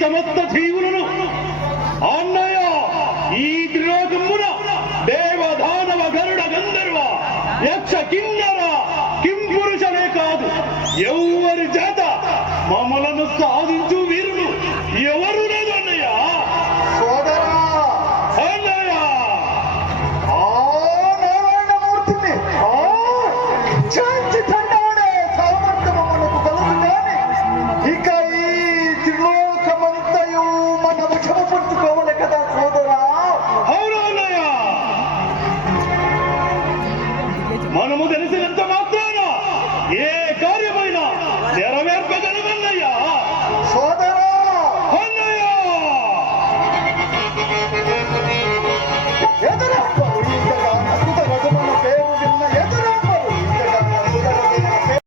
సమస్త జీవులను అన్నయ్య ఈ త్రిలోకమున దేవదానవ గరుడ గంధర్వ యక్ష కిన్నర కిం పురుషనే కాదు ఎవరి చేత మమ్మలను సాధు Yeah.